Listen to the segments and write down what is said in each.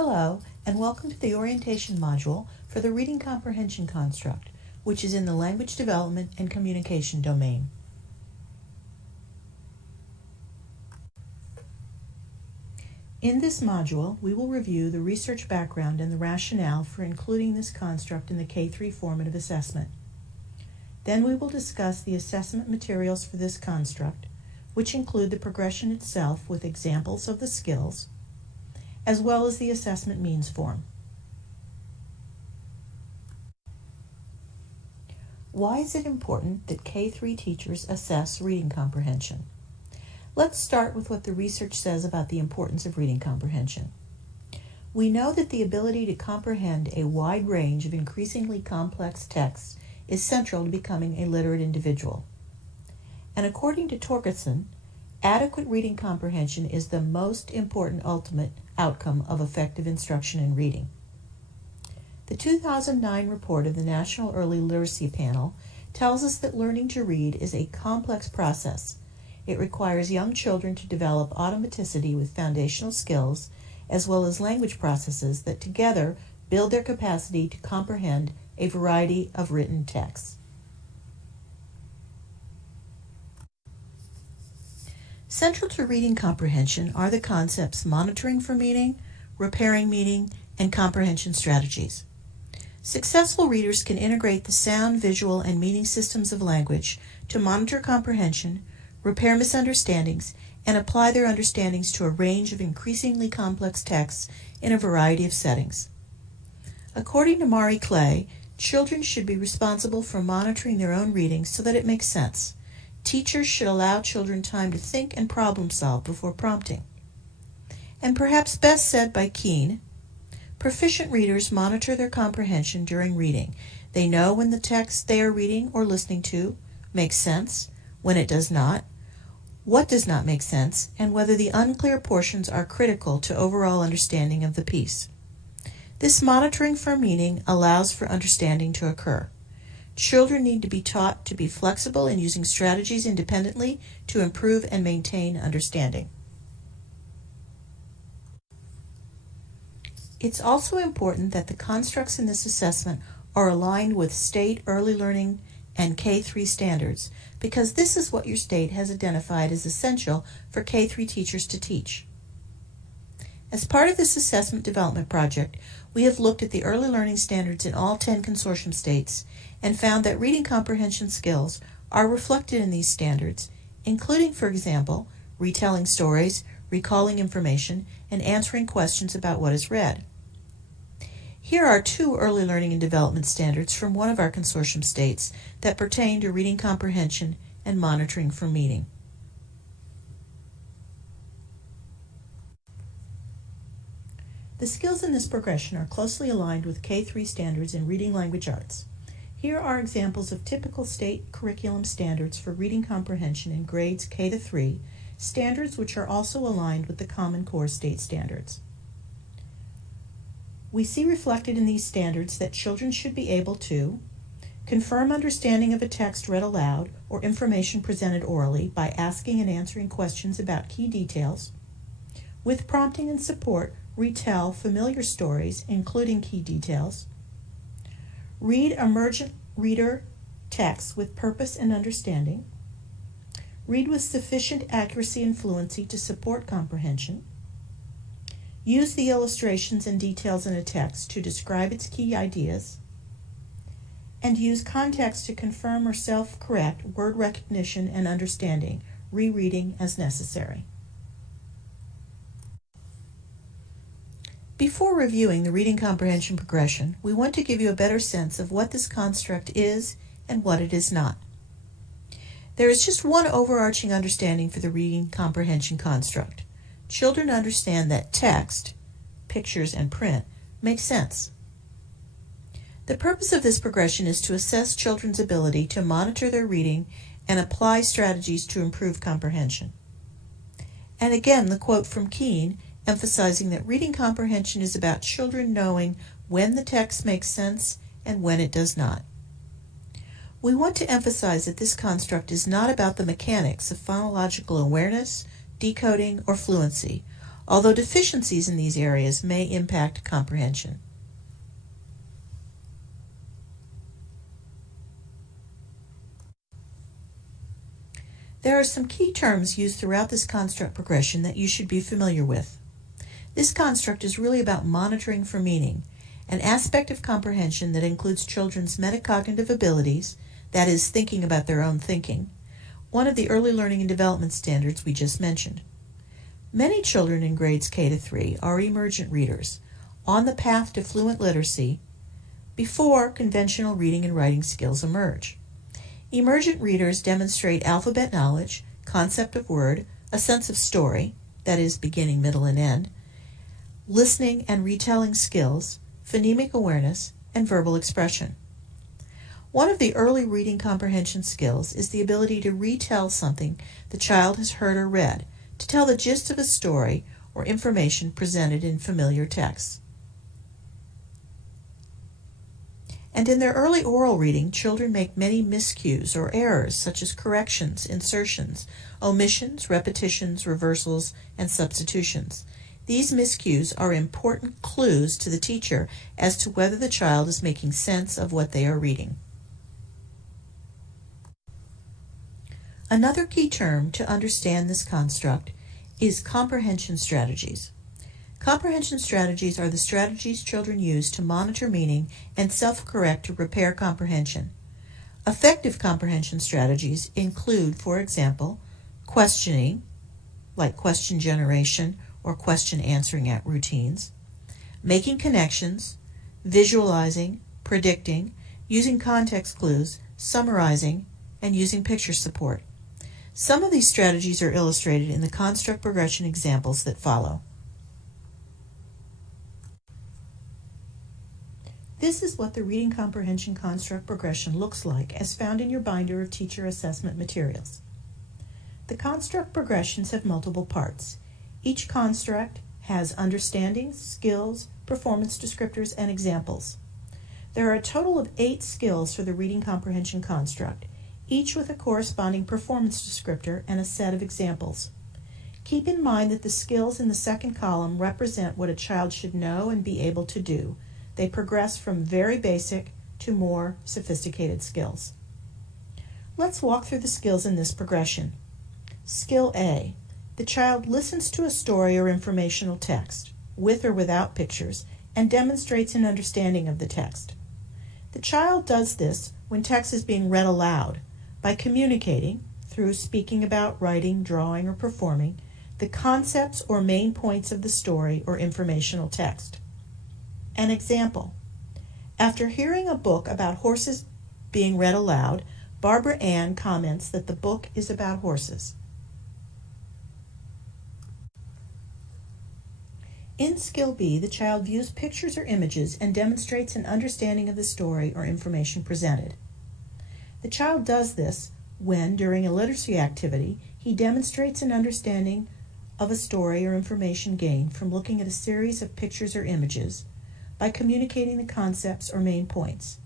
Hello, and welcome to the orientation module for the reading comprehension construct, which is in the language development and communication domain. In this module, we will review the research background and the rationale for including this construct in the K-3 formative assessment. Then we will discuss the assessment materials for this construct, which include the progression itself with examples of the skills, as well as the assessment means form. Why is it important that K-3 teachers assess reading comprehension? Let's start with what the research says about the importance of reading comprehension. We know that the ability to comprehend a wide range of increasingly complex texts is central to becoming a literate individual. And according to Torgerson, adequate reading comprehension is the most important ultimate outcome of effective instruction in reading. The 2009 report of the National Early Literacy Panel tells us that learning to read is a complex process. It requires young children to develop automaticity with foundational skills, as well as language processes that together build their capacity to comprehend a variety of written texts. Central to reading comprehension are the concepts monitoring for meaning, repairing meaning, and comprehension strategies. Successful readers can integrate the sound, visual, and meaning systems of language to monitor comprehension, repair misunderstandings, and apply their understandings to a range of increasingly complex texts in a variety of settings. According to Marie Clay, children should be responsible for monitoring their own reading so that it makes sense. Teachers should allow children time to think and problem solve before prompting. And perhaps best said by Keene, proficient readers monitor their comprehension during reading. They know when the text they are reading or listening to makes sense, when it does not, what does not make sense, and whether the unclear portions are critical to overall understanding of the piece. This monitoring for meaning allows for understanding to occur. Children need to be taught to be flexible in using strategies independently to improve and maintain understanding. It's also important that the constructs in this assessment are aligned with state early learning and K-3 standards, because this is what your state has identified as essential for K-3 teachers to teach. As part of this assessment development project, we have looked at the early learning standards in all 10 consortium states and found that reading comprehension skills are reflected in these standards, including, for example, retelling stories, recalling information, and answering questions about what is read. Here are 2 early learning and development standards from one of our consortium states that pertain to reading comprehension and monitoring for meaning. The skills in this progression are closely aligned with K-3 standards in reading language arts. Here are examples of typical state curriculum standards for reading comprehension in grades K-3, standards which are also aligned with the Common Core state standards. We see reflected in these standards that children should be able to confirm understanding of a text read aloud or information presented orally by asking and answering questions about key details, with prompting and support, retell familiar stories, including key details, read emergent reader texts with purpose and understanding, read with sufficient accuracy and fluency to support comprehension, use the illustrations and details in a text to describe its key ideas, and use context to confirm or self-correct word recognition and understanding, rereading as necessary. Before reviewing the reading comprehension progression, we want to give you a better sense of what this construct is and what it is not. There is just one overarching understanding for the reading comprehension construct. Children understand that text, pictures, and print make sense. The purpose of this progression is to assess children's ability to monitor their reading and apply strategies to improve comprehension. And again, the quote from Keene, emphasizing that reading comprehension is about children knowing when the text makes sense and when it does not. We want to emphasize that this construct is not about the mechanics of phonological awareness, decoding, or fluency, although deficiencies in these areas may impact comprehension. There are some key terms used throughout this construct progression that you should be familiar with. This construct is really about monitoring for meaning, an aspect of comprehension that includes children's metacognitive abilities, that is, thinking about their own thinking, one of the early learning and development standards we just mentioned. Many children in grades K to 3 are emergent readers, on the path to fluent literacy, before conventional reading and writing skills emerge. Emergent readers demonstrate alphabet knowledge, concept of word, a sense of story, that is, beginning, middle, and end, listening and retelling skills, phonemic awareness, and verbal expression. One of the early reading comprehension skills is the ability to retell something the child has heard or read, to tell the gist of a story or information presented in familiar texts. And in their early oral reading, children make many miscues or errors such as corrections, insertions, omissions, repetitions, reversals, and substitutions. These miscues are important clues to the teacher as to whether the child is making sense of what they are reading. Another key term to understand this construct is comprehension strategies. Comprehension strategies are the strategies children use to monitor meaning and self-correct to repair comprehension. Effective comprehension strategies include, for example, questioning, like question generation or question answering at routines, making connections, visualizing, predicting, using context clues, summarizing, and using picture support. Some of these strategies are illustrated in the construct progression examples that follow. This is what the reading comprehension construct progression looks like as found in your binder of teacher assessment materials. The construct progressions have multiple parts. Each construct has understandings, skills, performance descriptors, and examples. There are a total of 8 skills for the reading comprehension construct, each with a corresponding performance descriptor and a set of examples. Keep in mind that the skills in the second column represent what a child should know and be able to do. They progress from very basic to more sophisticated skills. Let's walk through the skills in this progression. Skill A. The child listens to a story or informational text, with or without pictures, and demonstrates an understanding of the text. The child does this when text is being read aloud, by communicating, through speaking about, writing, drawing, or performing, the concepts or main points of the story or informational text. An example. After hearing a book about horses being read aloud, Barbara Ann comments that the book is about horses. In Skill B, the child views pictures or images and demonstrates an understanding of the story or information presented. The child does this when, during a literacy activity, he demonstrates an understanding of a story or information gained from looking at a series of pictures or images, by communicating the concepts or main points.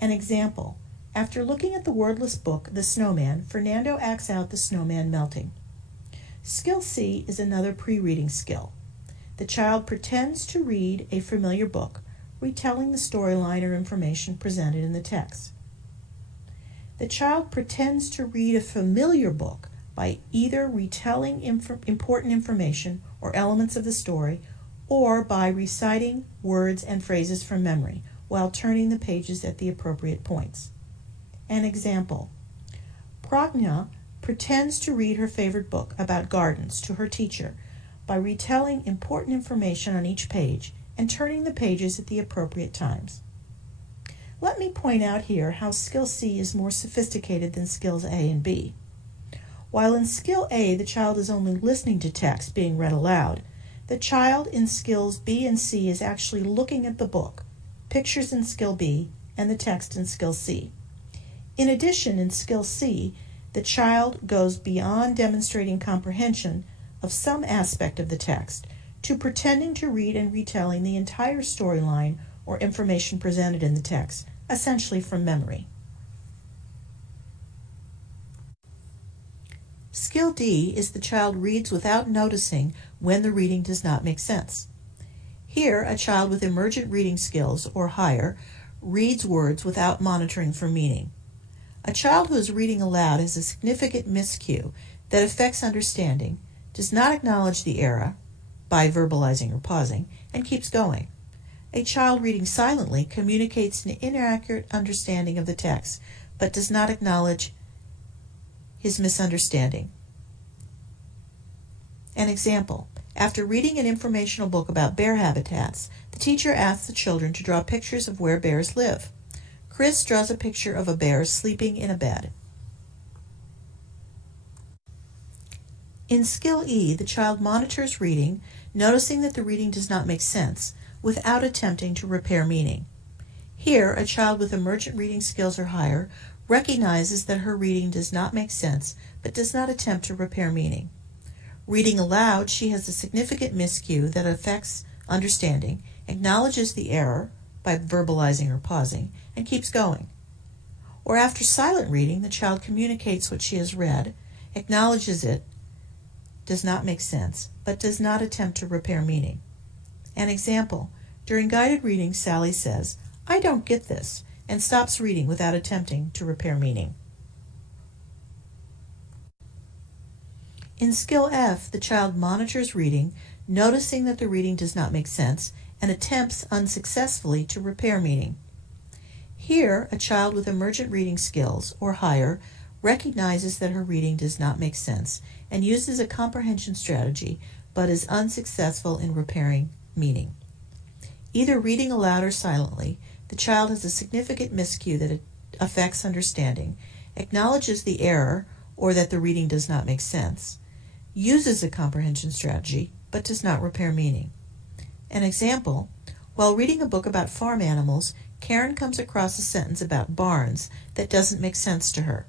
An example. After looking at the wordless book, The Snowman, Fernando acts out the snowman melting. Skill C is another pre-reading skill. The child pretends to read a familiar book, retelling the storyline or information presented in the text. The child pretends to read a familiar book by either retelling important information or elements of the story, or by reciting words and phrases from memory while turning the pages at the appropriate points. An example. Pragna pretends to read her favorite book about gardens to her teacher by retelling important information on each page and turning the pages at the appropriate times. Let me point out here how Skill C is more sophisticated than Skills A and B. While in Skill A the child is only listening to text being read aloud, the child in Skills B and C is actually looking at the book, pictures in Skill B, and the text in Skill C. In addition, in Skill C, the child goes beyond demonstrating comprehension of some aspect of the text to pretending to read and retelling the entire storyline or information presented in the text, essentially from memory. Skill D is the child reads without noticing when the reading does not make sense. Here, a child with emergent reading skills or higher reads words without monitoring for meaning. A child who is reading aloud has a significant miscue that affects understanding, does not acknowledge the error by verbalizing or pausing, and keeps going. A child reading silently communicates an inaccurate understanding of the text, but does not acknowledge his misunderstanding. An example: after reading an informational book about bear habitats, the teacher asks the children to draw pictures of where bears live. Chris draws a picture of a bear sleeping in a bed. In Skill E, the child monitors reading, noticing that the reading does not make sense, without attempting to repair meaning. Here, a child with emergent reading skills or higher recognizes that her reading does not make sense, but does not attempt to repair meaning. Reading aloud, she has a significant miscue that affects understanding, acknowledges the error by verbalizing or pausing, and keeps going. Or after silent reading, the child communicates what she has read, acknowledges it does not make sense, but does not attempt to repair meaning. An example: during guided reading, Sally says, "I don't get this," and stops reading without attempting to repair meaning. In Skill F, the child monitors reading, noticing that the reading does not make sense, and attempts unsuccessfully to repair meaning. Here, a child with emergent reading skills, or higher, recognizes that her reading does not make sense and uses a comprehension strategy, but is unsuccessful in repairing meaning. Either reading aloud or silently, the child has a significant miscue that affects understanding, acknowledges the error or that the reading does not make sense, uses a comprehension strategy, but does not repair meaning. An example: while reading a book about farm animals, Karen comes across a sentence about barns that doesn't make sense to her.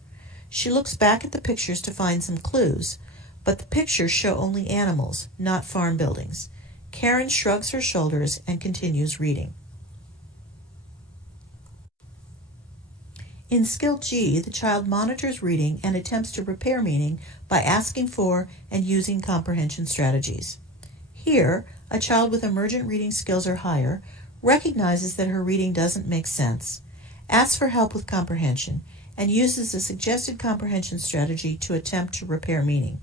She looks back at the pictures to find some clues, but the pictures show only animals, not farm buildings. Karen shrugs her shoulders and continues reading. In Skill G, the child monitors reading and attempts to repair meaning by asking for and using comprehension strategies. Here, a child with emergent reading skills or higher recognizes that her reading doesn't make sense, asks for help with comprehension, and uses a suggested comprehension strategy to attempt to repair meaning.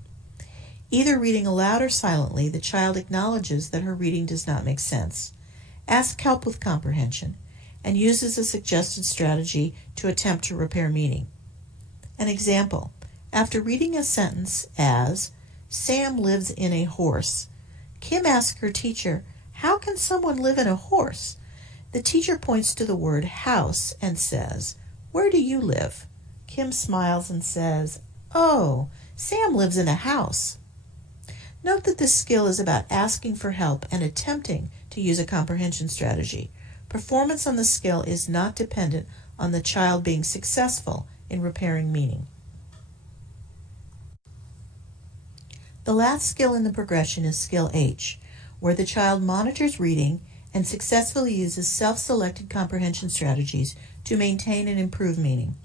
Either reading aloud or silently, the child acknowledges that her reading does not make sense, asks help with comprehension, and uses a suggested strategy to attempt to repair meaning. An example: after reading a sentence as, "Sam lives in a horse," Kim asks her teacher, "How can someone live in a horse?" The teacher points to the word house and says, "Where do you live?" Kim smiles and says, "Oh, Sam lives in a house." Note that this skill is about asking for help and attempting to use a comprehension strategy. Performance on the skill is not dependent on the child being successful in repairing meaning. The last skill in the progression is Skill H, where the child monitors reading and successfully uses self-selected comprehension strategies to maintain and improve meaning.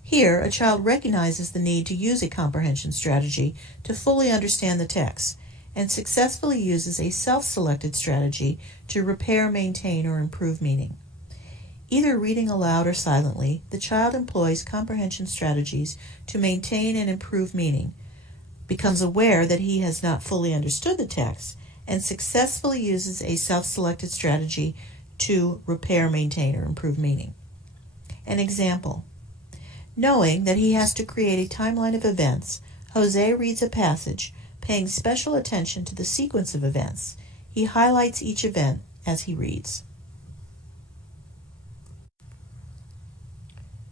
Here, a child recognizes the need to use a comprehension strategy to fully understand the text, and successfully uses a self-selected strategy to repair, maintain, or improve meaning. Either reading aloud or silently, the child employs comprehension strategies to maintain and improve meaning, becomes aware that he has not fully understood the text, and successfully uses a self-selected strategy to repair, maintain, or improve meaning. An example: knowing that he has to create a timeline of events, Jose reads a passage, paying special attention to the sequence of events. He highlights each event as he reads.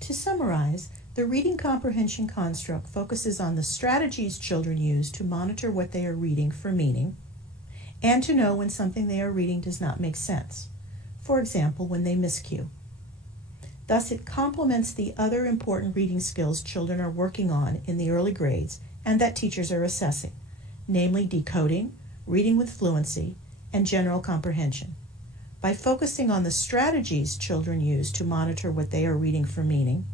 To summarize, the reading comprehension construct focuses on the strategies children use to monitor what they are reading for meaning, and to know when something they are reading does not make sense. For example, when they miscue. Thus, it complements the other important reading skills children are working on in the early grades and that teachers are assessing, namely decoding, reading with fluency, and general comprehension. By focusing on the strategies children use to monitor what they are reading for meaning,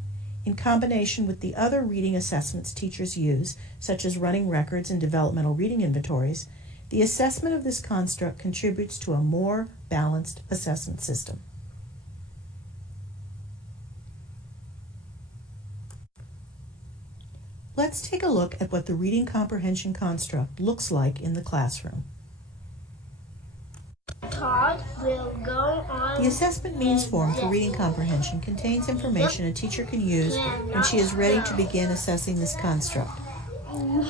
in combination with the other reading assessments teachers use, such as running records and developmental reading inventories, the assessment of this construct contributes to a more balanced assessment system. Let's take a look at what the reading comprehension construct looks like in the classroom. Todd will go on. The assessment means form for reading comprehension contains information a teacher can use when she is ready to begin assessing this construct.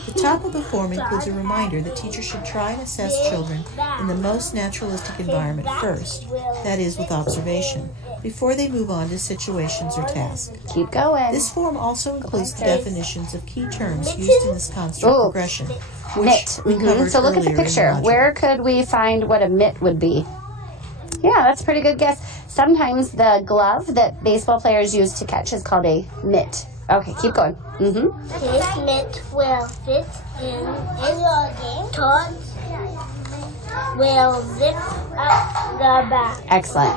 The top of the form includes a reminder that teachers should try and assess children in the most naturalistic environment first, that is, with observation, before they move on to situations or tasks. Keep going. This form also includes the definitions of key terms used in this construct progression, which Mitt. we covered So look at the earlier in the picture. module. Where could we find what a mitt would be? Yeah, that's a pretty good guess. Sometimes the glove that baseball players use to catch is called a mitt. Okay, keep going. His mitt will fit in Todd will zip up the back. Excellent.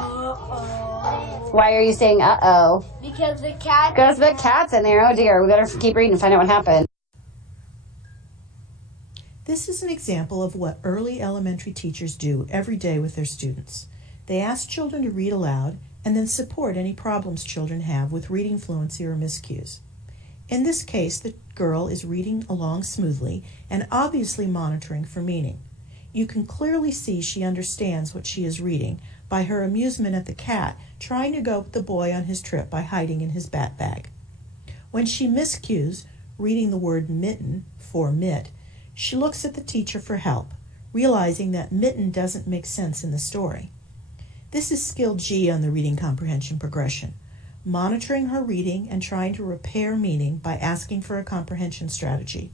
Why are you saying uh-oh? Because the cat... Because the cat's in there. Oh dear, we better keep reading and find out what happened. This is an example of what early elementary teachers do every day with their students. They ask children to read aloud and then support any problems children have with reading fluency or miscues. In this case, the girl is reading along smoothly and obviously monitoring for meaning. You can clearly see she understands what she is reading by her amusement at the cat trying to go with the boy on his trip by hiding in his bat bag. When she miscues, reading the word mitten for mitt, she looks at the teacher for help, realizing that mitten doesn't make sense in the story. This is skill G on the reading comprehension progression, monitoring her reading and trying to repair meaning by asking for a comprehension strategy.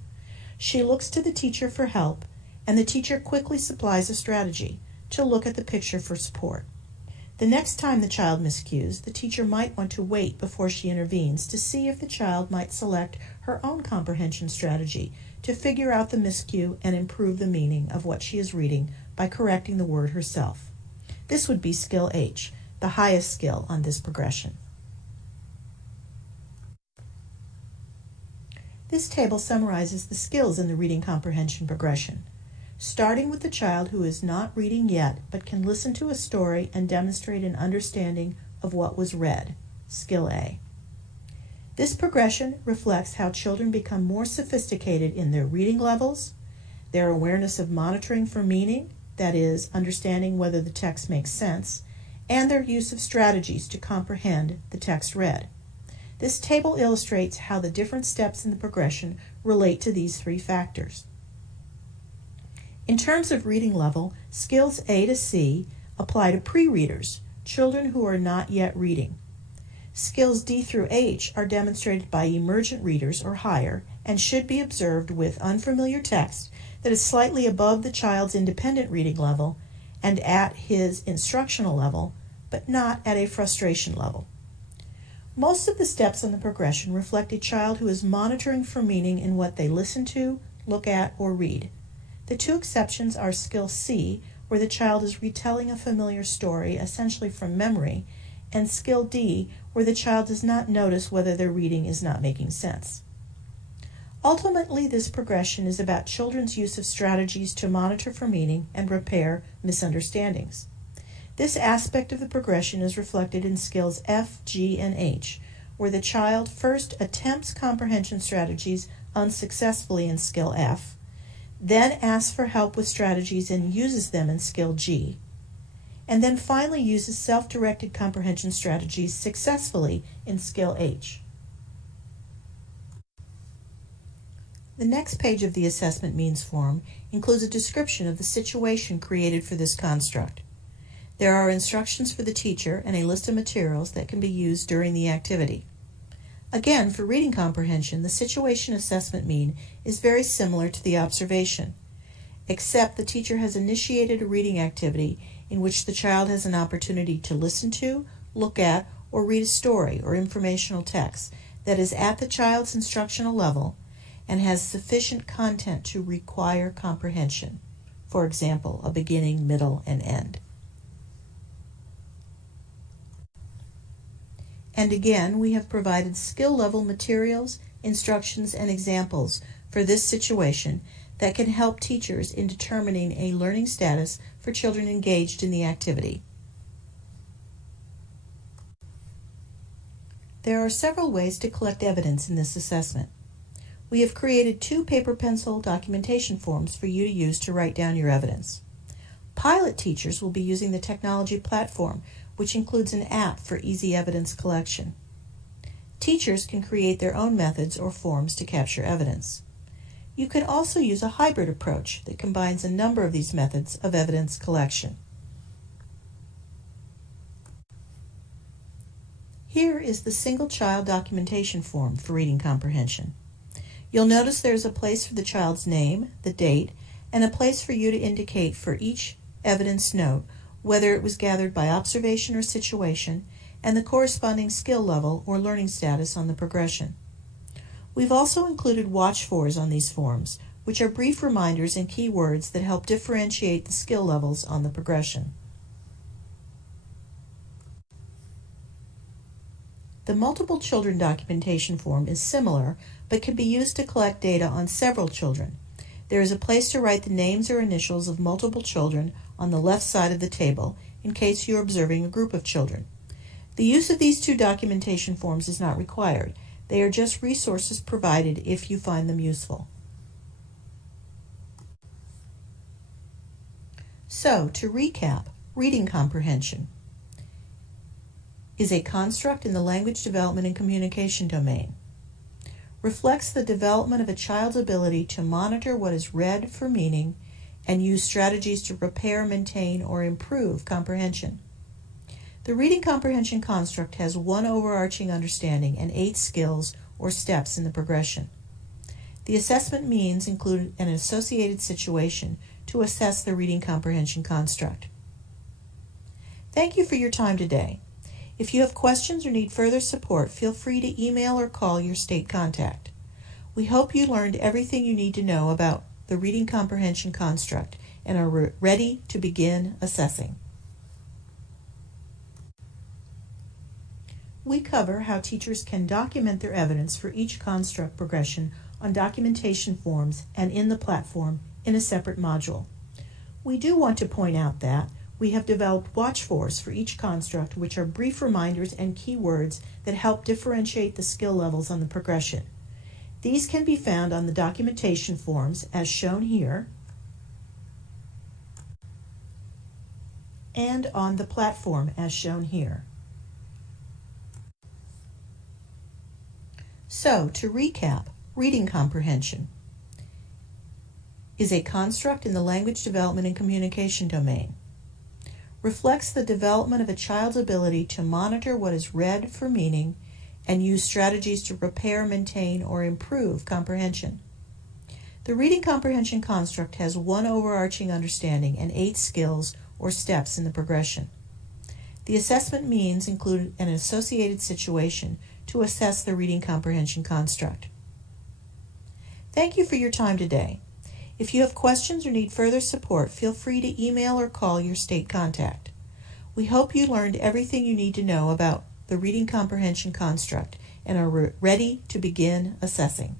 She looks to the teacher for help, and the teacher quickly supplies a strategy to look at the picture for support. The next time the child miscues, the teacher might want to wait before she intervenes to see if the child might select her own comprehension strategy to figure out the miscue and improve the meaning of what she is reading by correcting the word herself. This would be skill H, the highest skill on this progression. This table summarizes the skills in the reading comprehension progression, starting with the child who is not reading yet but can listen to a story and demonstrate an understanding of what was read, skill A. This progression reflects how children become more sophisticated in their reading levels, their awareness of monitoring for meaning, that is, understanding whether the text makes sense, and their use of strategies to comprehend the text read. This table illustrates how the different steps in the progression relate to these three factors. In terms of reading level, skills A to C apply to pre-readers, children who are not yet reading. Skills D through H are demonstrated by emergent readers or higher and should be observed with unfamiliar text that is slightly above the child's independent reading level and at his instructional level, but not at a frustration level. Most of the steps in the progression reflect a child who is monitoring for meaning in what they listen to, look at, or read. The two exceptions are skill C, where the child is retelling a familiar story, essentially from memory, and skill D, where the child does not notice whether their reading is not making sense. Ultimately, this progression is about children's use of strategies to monitor for meaning and repair misunderstandings. This aspect of the progression is reflected in skills F, G, and H, where the child first attempts comprehension strategies unsuccessfully in skill F, then asks for help with strategies and uses them in skill G, and then finally uses self-directed comprehension strategies successfully in skill H. The next page of the assessment means form includes a description of the situation created for this construct. There are instructions for the teacher and a list of materials that can be used during the activity. Again, for reading comprehension, the situation assessment mean is very similar to the observation, except the teacher has initiated a reading activity in which the child has an opportunity to listen to, look at, or read a story or informational text that is at the child's instructional level and has sufficient content to require comprehension. For example, a beginning, middle, and end. And again, we have provided skill level materials, instructions, and examples for this situation that can help teachers in determining a learning status for children engaged in the activity. There are several ways to collect evidence in this assessment. We have created 2 paper-pencil documentation forms for you to use to write down your evidence. Pilot teachers will be using the technology platform, which includes an app for easy evidence collection. Teachers can create their own methods or forms to capture evidence. You can also use a hybrid approach that combines a number of these methods of evidence collection. Here is the single child documentation form for reading comprehension. You'll notice there's a place for the child's name, the date, and a place for you to indicate for each evidence note whether it was gathered by observation or situation, and the corresponding skill level or learning status on the progression. We've also included watch-fors on these forms, which are brief reminders and key words that help differentiate the skill levels on the progression. The multiple children documentation form is similar, but can be used to collect data on several children. There is a place to write the names or initials of multiple children on the left side of the table in case you're observing a group of children. The use of these 2 documentation forms is not required. They are just resources provided if you find them useful. So, to recap, reading comprehension is a construct in the language development and communication domain. Reflects the development of a child's ability to monitor what is read for meaning and use strategies to repair, maintain, or improve comprehension. The reading comprehension construct has 1 overarching understanding and 8 skills or steps in the progression. The assessment means include an associated situation to assess the reading comprehension construct. Thank you for your time today. If you have questions or need further support, feel free to email or call your state contact. We hope you learned everything you need to know about the reading comprehension construct and are ready to begin assessing. We cover how teachers can document their evidence for each construct progression on documentation forms and in the platform in a separate module. We do want to point out that we have developed watch-fors for each construct, which are brief reminders and keywords that help differentiate the skill levels on the progression. These can be found on the documentation forms as shown here and on the platform as shown here. So, to recap, reading comprehension is a construct in the language development and communication domain. Reflects the development of a child's ability to monitor what is read for meaning and use strategies to repair, maintain, or improve comprehension. The reading comprehension construct has 1 overarching understanding and 8 skills or steps in the progression. The assessment means include an associated situation to assess the reading comprehension construct. Thank you for your time today. If you have questions or need further support, feel free to email or call your state contact. We hope you learned everything you need to know about the reading comprehension construct and are ready to begin assessing.